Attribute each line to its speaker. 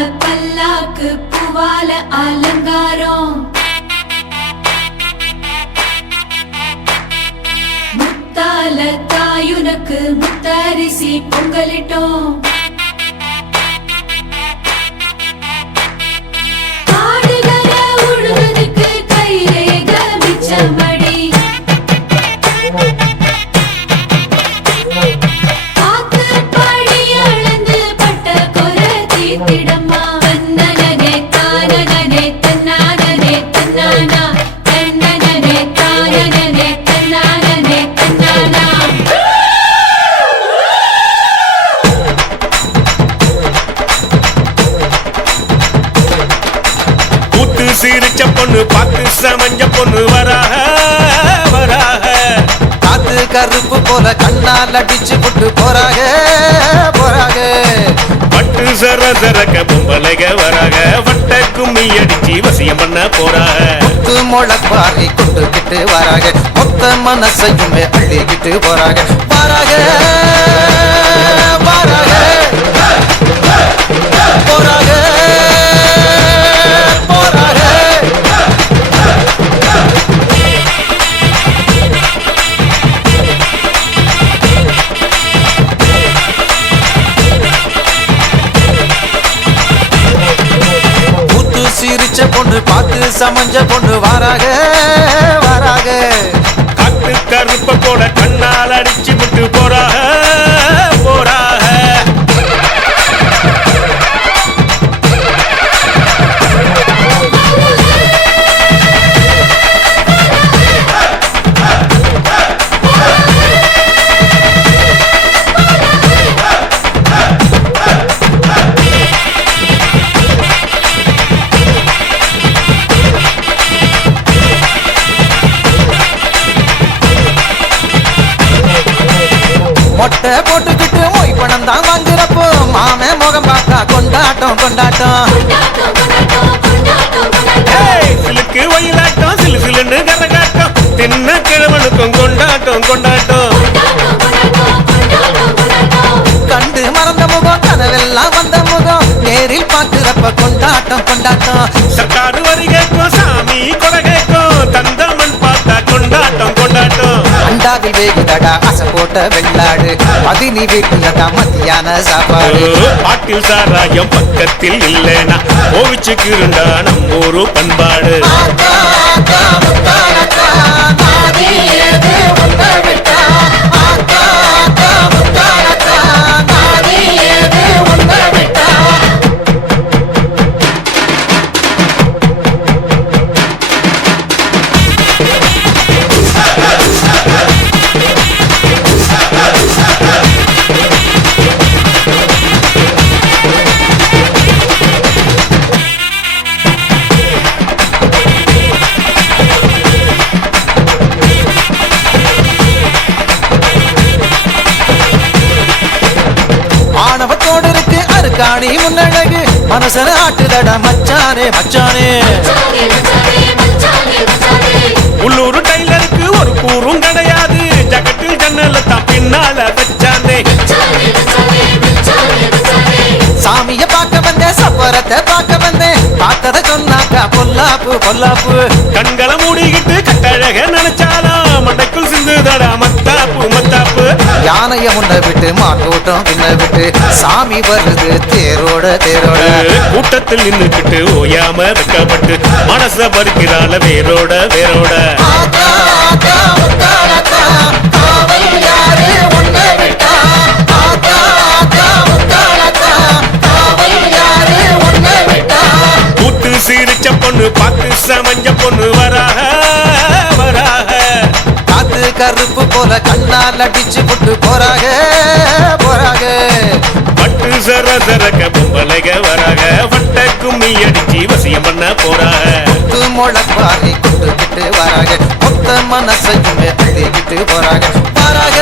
Speaker 1: பல்லாக்கு பூவால அலங்காரம். முத்தால தாயுனக்கு முத்தரிசி பொங்கலிட்டோம். காடுகர
Speaker 2: சிரிச்ச பொண்ணு பார்த்து சமஞ்ச பொண்ணு வராக வராக.
Speaker 3: காத்து கருப்பு போல கண்ணால் அடிச்சு புட்டு போறாக போறாக.
Speaker 2: பட்டு சர சரக்க பொம்பளைக வராக வட்ட கும்மி அடிச்சு வசியம் பண்ண போறாக.
Speaker 3: முத்து முளப்பாரி கொண்டுகிட்டு வராக மொத்த மனசையுமே அள்ளிக்கிட்டு போறாக. பாராக போறாக போறாக பார்த்து சமஞ்ச பொண்ணு வாராக வாராக.
Speaker 2: காத்து கருப்ப கூட கண்ணால் அடிச்சு விட்டு போறாக.
Speaker 3: தான் வாங்குறப்போ மாமே முகம் பார்த்தா கொண்டாட்டம் கொண்டாட்டம்.
Speaker 2: சிலுக்கு ஒயிலாட்டம் சிலு சிலுன்னு கரகாட்டம். தின்ன கிழவனுக்கும் கொண்டாட்டம் கொண்டாட்டம்.
Speaker 3: கண்டு மறந்த முகம் கனவெல்லாம் வந்த முகம். நேரில் பார்க்கிறப்ப கொண்டாட்டம் கொண்டாட்டம்.
Speaker 2: சர்க்காரு வரி கேட்கும் சாமி கொடை கேட்கும். கொண்டாட்டம்
Speaker 3: அண்டாவில் வேகுதடா அசை போட்ட வெள்ளாடு. பதினி வீட்டுல தான் மத்தியான சாப்பாடு.
Speaker 2: பாட்டில் சாராயம் பக்கத்தில் இல்லைனா. கோவிச்சுக்கு இருந்தா நம்ம ஊரு பண்பாடு.
Speaker 3: காணி முன்னழகு மனசன ஆட்டுதட மச்சானே மச்சானே.
Speaker 2: உள்ளூர் டைலருக்கு ஒரு கூறும் கிடையாது. ஜகட்டு ஜன்னல தான் பின்னால வச்சானே.
Speaker 3: சாமிய பார்க்க வந்தேன் சப்பரத்தை பார்க்க வந்தேன். பார்த்தத சொன்னாக்கா பொல்லாப்பு பொல்லாப்பு.
Speaker 2: கண்களை மூடிக்கிட்டு கட்டழக நினைச்சா
Speaker 3: யானைய முன்ன விட்டு மாட்டோட்டம் பின்ன விட்டு சாமி வருது தேரோட தேரோட.
Speaker 2: கூட்டத்தில் நின்றுக்கிட்டு ஓயாம வெக்கப்பட்டு மனச பறிக்கிறாள வேரோட வேரோட.
Speaker 3: கண்ணால் அடிச்சு புட்டு போறாக போறாக.
Speaker 2: பட்டு சர சரக்க பொம்பளைக வராக வட்ட கும்மி அடிச்சு வசியம் பண்ண போறாக.
Speaker 3: முத்து முளப்பாரி கொண்டுகிட்டு வராக மொத்த மனசையுமே அள்ளிக்கிட்டு போறாக போறாக.